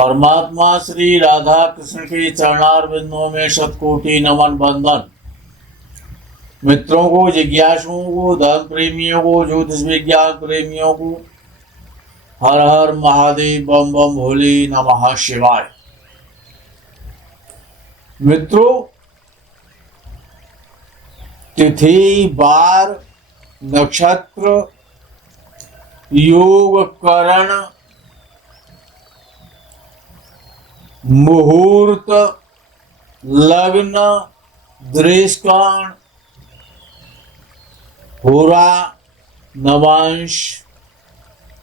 परमात्मा श्री राधा कृष्ण के चरणारविंदों में शतकोटि नमन बंदन। मित्रों को, जिज्ञासुओं को, धर्म प्रेमियों को, ज्योतिष विज्ञान प्रेमियों को हर हर महादेव, बम बम भोले, नमः शिवाय। मित्रों, तिथि, वार, नक्षत्र, योग, करण, मुहूर्त, लग्न, दृष्काण, होरा, नवांश,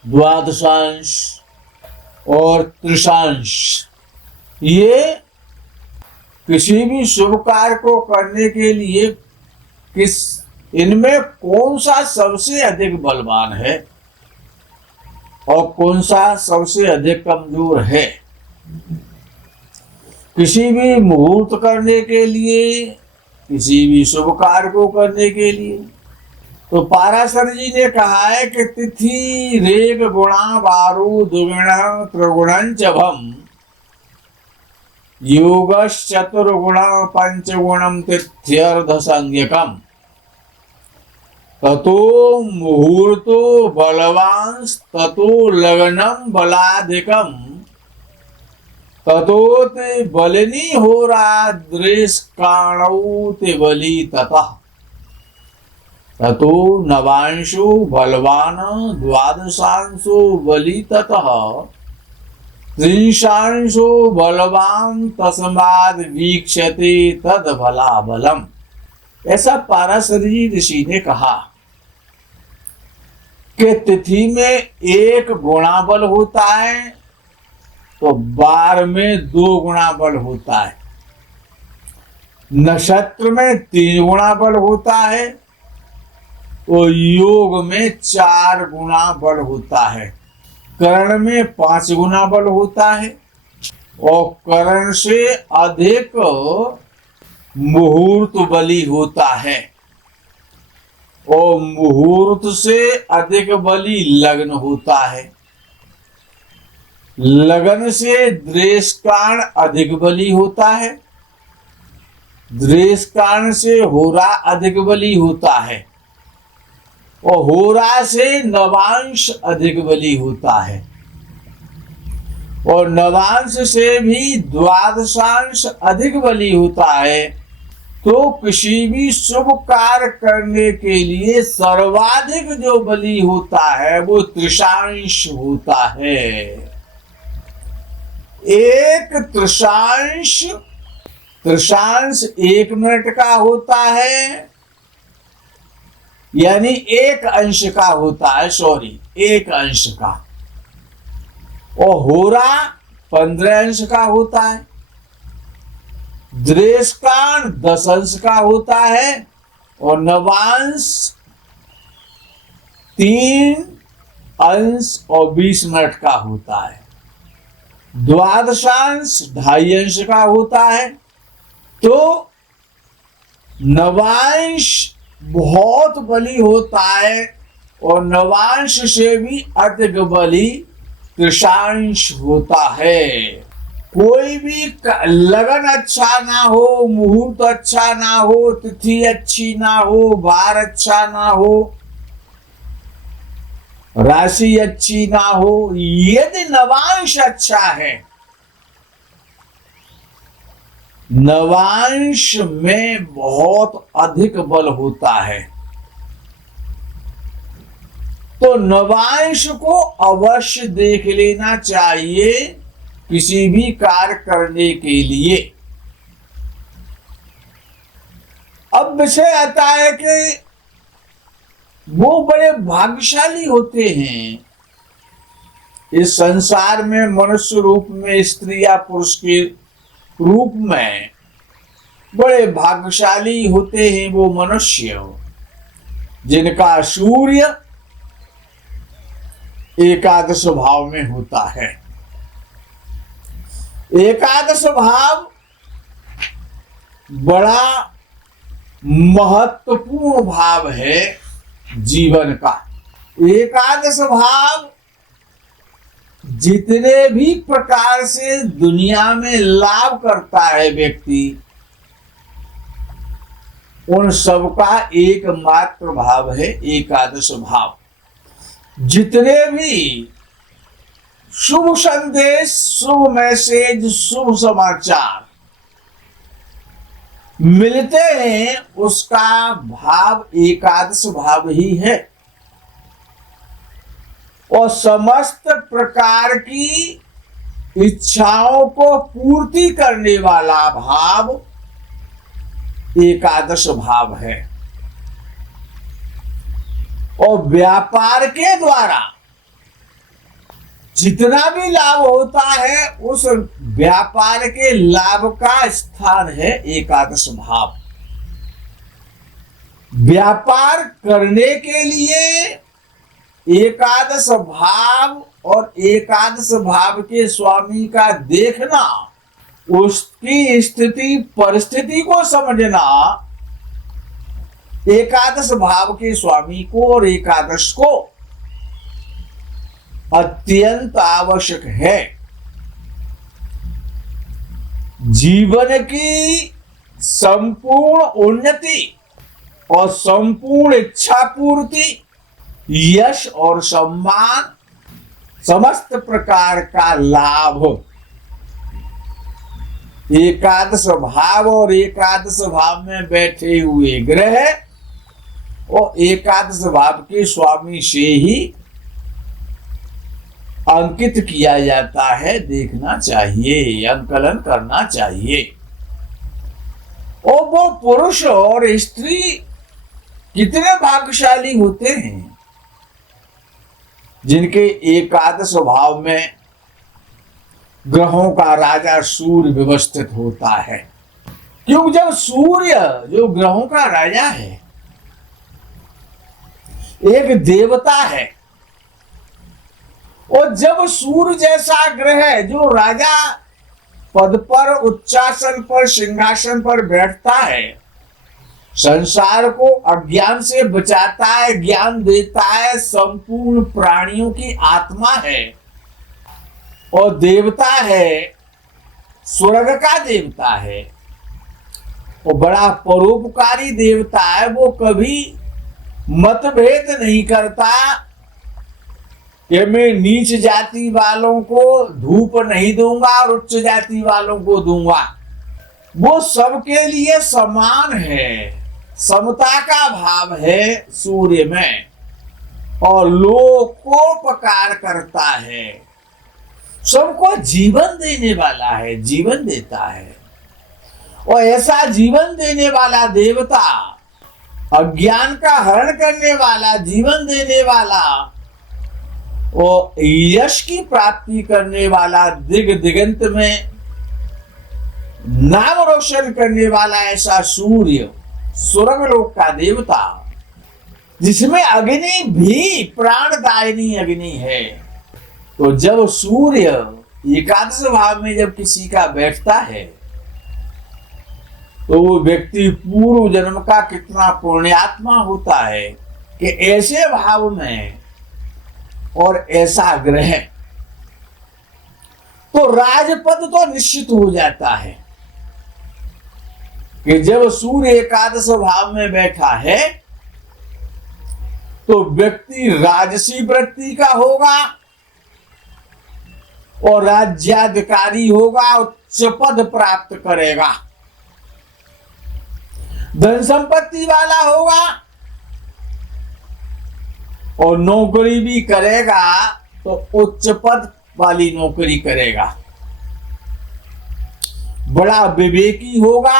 द्वादशांश और त्रिशांश, ये किसी भी शुभ कार्य को करने के लिए इनमें कौन सा सबसे अधिक बलवान है और कौन सा सबसे अधिक कमजोर है। किसी भी मुहूर्त करने के लिए, किसी भी शुभ कार्य को करने के लिए, तो पाराशर जी ने कहा है कि तिथि रेग गुणा वारु दुगुण त्रिगुणं च भम योगश्चतुर्गुण पंचगुणम तिथ्यर्ध संज्ञकम ततो मुहूर्तो बलवांस ततो लग्नम बलाधिकम ततो ते बलिनी होरा दृष्काणौ ते बली ततः ततो नवांशो बलवान द्वादशांशो बली ततः त्रिंशांशो बलवान तस्माद् वीक्षते तद भला बलम। ऐसा पाराशरी ऋषि ने कहा कि तिथि में एक गुणा बल होता है तो वार में 2 गुणा बल होता है, नक्षत्र में 3 गुणा बल होता है तो योग में 4 गुणा बल होता है, करण में 5 गुना बल होता है और करण से अधिक मुहूर्त बली होता है और मुहूर्त से अधिक बली लग्न होता है, लगन से दृष्काण अधिक बली होता है, दृष्काण से होरा अधिक बली होता है और होरा से नवांश अधिक बली होता है और नवांश से भी द्वादशांश अधिक बली होता है। तो किसी भी शुभ कार्य करने के लिए सर्वाधिक जो बली होता है वो त्रिशांश होता है। एक त्रिशांश 1 मिनट का होता है, यानी 1 अंश का होता है, 1 अंश का, और होरा 15 अंश का होता है, दृष्काण 10 अंश का होता है और नवांश 3 अंश और 20 मिनट का होता है, द्वादशांश 2.5 अंश का होता है। तो नवांश बहुत बली होता है और नवांश से भी अधिक बली त्रिशांश होता है। कोई भी लगन अच्छा ना हो, मुहूर्त अच्छा ना हो, तिथि अच्छी ना हो, वार अच्छा ना हो, राशि अच्छी ना हो, यदि नवांश अच्छा है, नवांश में बहुत अधिक बल होता है, तो नवांश को अवश्य देख लेना चाहिए किसी भी कार्य करने के लिए। अब विषय आता है कि वो बड़े भाग्यशाली होते हैं इस संसार में, मनुष्य रूप में, स्त्री या पुरुष के रूप में बड़े भाग्यशाली होते हैं वो मनुष्य जिनका सूर्य एकादश भाव में होता है। एकादश भाव बड़ा महत्वपूर्ण भाव है जीवन का। एकादश भाव जितने भी प्रकार से दुनिया में लाभ करता है व्यक्ति, उन सबका एकमात्र भाव है एकादश भाव। जितने भी शुभ संदेश, शुभ मैसेज, शुभ समाचार मिलते हैं, उसका भाव एकादश भाव ही है। और समस्त प्रकार की इच्छाओं को पूर्ति करने वाला भाव एकादश भाव है। और व्यापार के द्वारा जितना भी लाभ होता है, उस व्यापार के लाभ का स्थान है एकादश भाव। व्यापार करने के लिए एकादश भाव और एकादश भाव के स्वामी का देखना, उसकी स्थिति परिस्थिति को समझना एकादश भाव के स्वामी को और एकादश को अत्यंत आवश्यक है। जीवन की संपूर्ण उन्नति और संपूर्ण इच्छा पूर्ति, यश और सम्मान, समस्त प्रकार का लाभ एकादश भाव और एकादश भाव में बैठे हुए ग्रह और एकादश भाव के स्वामी से ही अंकित किया जाता है। देखना चाहिए, अंकलन करना चाहिए। और वो पुरुष और स्त्री कितने भाग्यशाली होते हैं जिनके एकादश भाव में ग्रहों का राजा सूर्य व्यवस्थित होता है। क्योंकि जब सूर्य जो ग्रहों का राजा है, एक देवता है, और जब सूर्य जैसा ग्रह जो राजा पद पर, उच्चासन पर, सिंहासन पर बैठता है, संसार को अज्ञान से बचाता है, ज्ञान देता है, संपूर्ण प्राणियों की आत्मा है और देवता है, स्वर्ग का देवता है और बड़ा परोपकारी देवता है। वो कभी मतभेद नहीं करता कि मैं नीच जाति वालों को धूप नहीं दूंगा और उच्च जाति वालों को दूंगा। वो सबके लिए समान है, समता का भाव है सूर्य में, और लोकोपकार करता है, सबको जीवन देने वाला है, जीवन देता है। और ऐसा जीवन देने वाला देवता, अज्ञान का हरण करने वाला, जीवन देने वाला और यश की प्राप्ति करने वाला, दिग दिगंत में नाम रोशन करने वाला ऐसा सूर्य, स्वर्गलोक का देवता, जिसमें अग्नि भी प्राणदायिनी अग्नि है। तो जब सूर्य एकादश भाव में जब किसी का बैठता है, तो वो व्यक्ति पूर्व जन्म का कितना पुण्यात्मा होता है कि ऐसे भाव में और ऐसा ग्रह, तो राजपद तो निश्चित हो जाता है कि जब सूर्य एकादश भाव में बैठा है तो व्यक्ति राजसी वृत्ति का होगा और राज्याधिकारी होगा, उच्च पद प्राप्त करेगा, धन संपत्ति वाला होगा और नौकरी भी करेगा तो उच्च पद वाली नौकरी करेगा, बड़ा विवेकी होगा,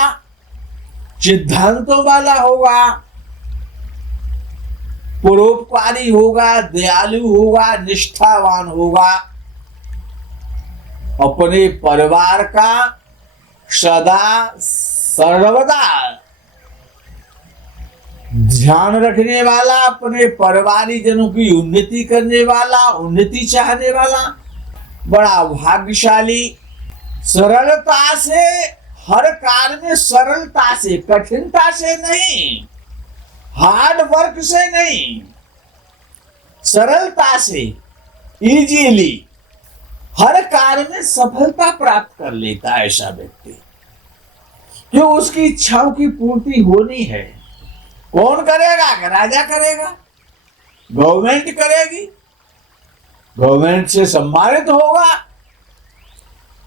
सिद्धांतों वाला होगा, परोपकारी होगा, दयालु होगा, निष्ठावान होगा, अपने परिवार का सदा सर्वदा ध्यान रखने वाला, अपने परिवारी जनों की उन्नति करने वाला, उन्नति चाहने वाला, बड़ा भाग्यशाली, सरलता से, हर कार्य में सरलता से, कठिनता से नहीं, हार्ड वर्क से नहीं, सरलता से, इजीली हर कार्य में सफलता प्राप्त कर लेता है ऐसा व्यक्ति। जो उसकी इच्छाओं की पूर्ति होनी है, कौन करेगा? राजा करेगा, गवर्नमेंट करेगी, गवर्नमेंट से सम्मानित होगा।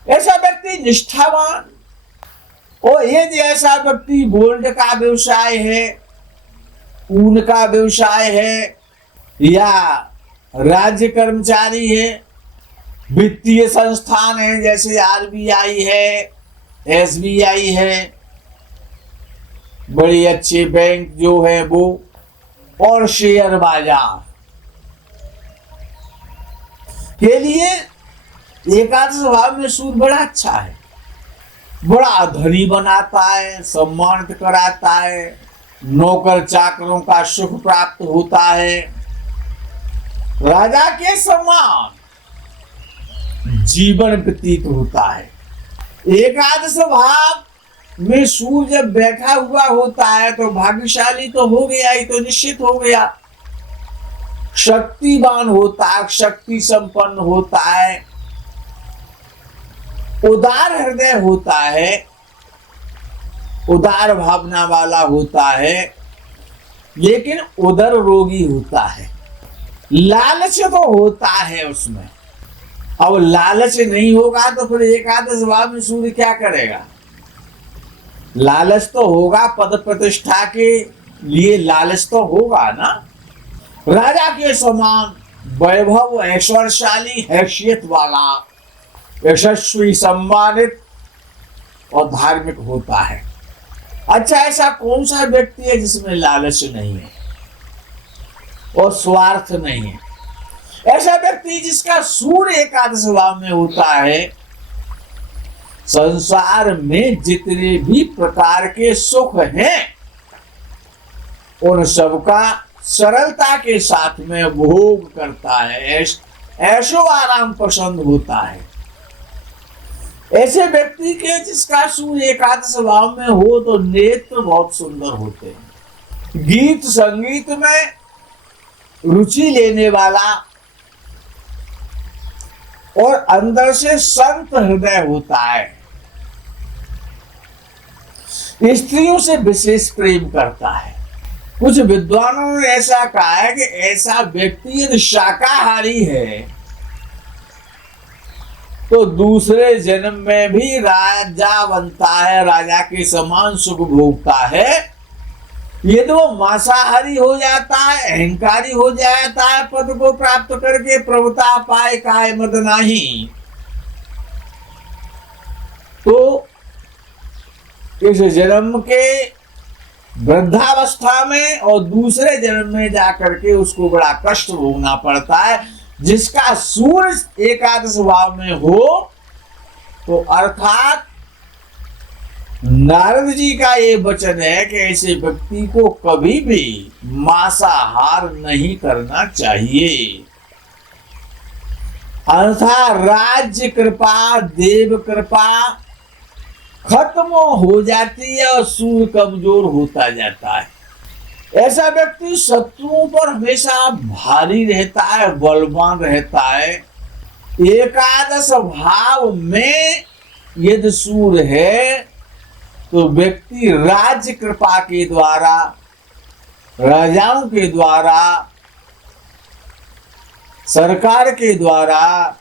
ऐसा व्यक्ति निष्ठावान। और यदि ऐसा व्यक्ति गोल्ड का व्यवसाय है, ऊन का व्यवसाय है, या राज्य कर्मचारी है, वित्तीय संस्थान है जैसे आरबीआई है, एसबीआई है, बड़ी अच्छे बैंक जो है वो, और शेयर बाजार के लिए एकादश भाव में सूर्य बड़ा अच्छा है। बड़ा धनी बनाता है, सम्मानित कराता है, नौकर चाकरों का सुख प्राप्त होता है, राजा के समान जीवन व्यतीत होता है। एकादश भाव में सूर्य जब बैठा हुआ होता है तो भाग्यशाली तो हो गया ही, तो निश्चित हो गया। शक्तिवान होता है, शक्ति संपन्न होता है, उदार हृदय होता है, उदार भावना वाला होता है, लेकिन उदर रोगी होता है। लालच तो होता है उसमें। अब लालच नहीं होगा तो फिर एकादश भाव में सूर्य क्या करेगा? लालच तो होगा, पद प्रतिष्ठा के लिए लालच तो होगा ना। राजा के समान वैभव, ऐश्वर्यशाली, हैसियत वाला, यशस्वी, सम्मानित और धार्मिक होता है। अच्छा, ऐसा कौन सा व्यक्ति है जिसमें लालच नहीं है और स्वार्थ नहीं है? ऐसा व्यक्ति जिसका सूर्य एकादश भाव में होता है, संसार में जितने भी प्रकार के सुख हैं उन सबका सरलता के साथ में भोग करता है, ऐशो आराम पसंद होता है। ऐसे व्यक्ति के जिसका सूर्य एकादश भाव में हो तो नेत्र बहुत सुंदर होते हैं, गीत संगीत में रुचि लेने वाला और अंदर से संत हृदय होता है, स्त्रियों से विशेष प्रेम करता है। कुछ विद्वानों ने ऐसा कहा है कि ऐसा व्यक्ति यदि शाकाहारी है तो दूसरे जन्म में भी राजा बनता है, राजा के समान सुख भोगता है। यदि वो मांसाहारी हो जाता है, अहंकारी हो जाता है, पद को प्राप्त करके प्रभुता पाए काय मद नाही, तो इस जन्म के वृद्धावस्था में और दूसरे जन्म में जाकर के उसको बड़ा कष्ट भोगना पड़ता है। जिसका सूर्य एकादश भाव में हो तो अर्थात नारद जी का ये वचन है कि ऐसे व्यक्ति को कभी भी मांसाहार नहीं करना चाहिए। अर्थात राज्य कृपा, देव कृपा खत्म हो जाती है और सूर्य कमजोर होता जाता है। ऐसा व्यक्ति शत्रुओं पर हमेशा भारी रहता है, बलवान रहता है। एकादश भाव में यदि सूर्य है तो व्यक्ति राज्य कृपा के द्वारा, राजाओं के द्वारा, सरकार के द्वारा,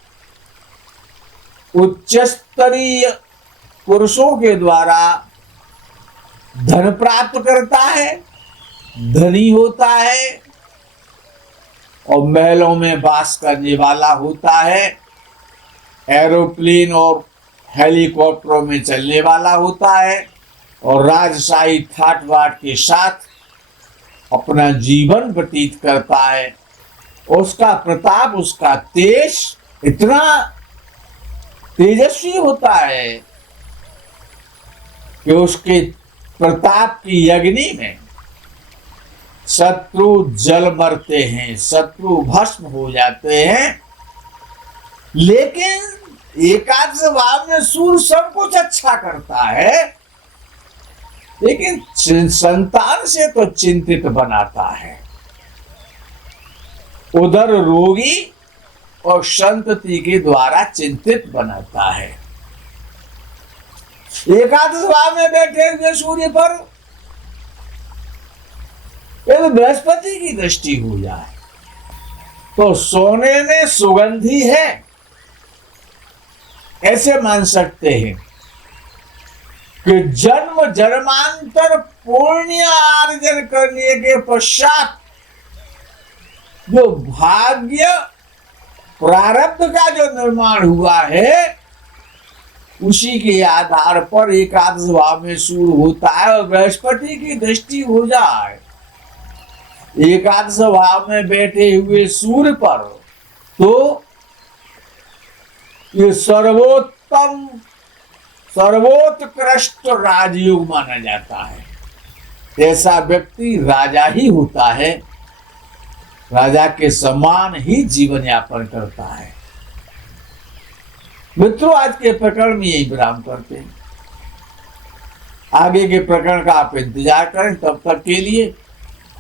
उच्च स्तरीय पुरुषों के द्वारा धन प्राप्त करता है, धनी होता है और महलों में वास करने वाला होता है, एरोप्लेन और हेलीकॉप्टरों में चलने वाला होता है और राजशाही ठाट बाट के साथ अपना जीवन व्यतीत करता है। उसका प्रताप, उसका तेज इतना तेजस्वी होता है कि उसके प्रताप की अग्नि में शत्रु जल मरते हैं, शत्रु भस्म हो जाते हैं। लेकिन एकादश भाव में सूर्य सब कुछ अच्छा करता है, लेकिन संतान से तो चिंतित बनाता है। उदर रोगी और संतति के द्वारा चिंतित बनाता है। एकादश भाव में बैठे हुए सूर्य पर यदि बृहस्पति की दृष्टि हो जाए तो सोने में सुगंधी है, ऐसे मान सकते हैं कि जन्म जन्मांतर पुण्य अर्जन करने के पश्चात जो भाग्य प्रारब्ध का जो निर्माण हुआ है उसी के आधार पर एकादश भाव में सूर्य होता है और बृहस्पति की दृष्टि हो जाए एकादश भाव में बैठे हुए सूर्य पर तो ये सर्वोत्कृष्ट राजयोग माना जाता है। ऐसा व्यक्ति राजा ही होता है, राजा के समान ही जीवन यापन करता है। मित्रों, आज के प्रकरण में यही विराम करते हैं। आगे के प्रकरण का आप इंतजार करें। तब तक के लिए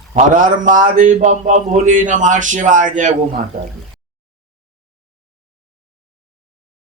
हर हर महादेव, बम बम भोले, नमः शिवाय, जय गो माता दी।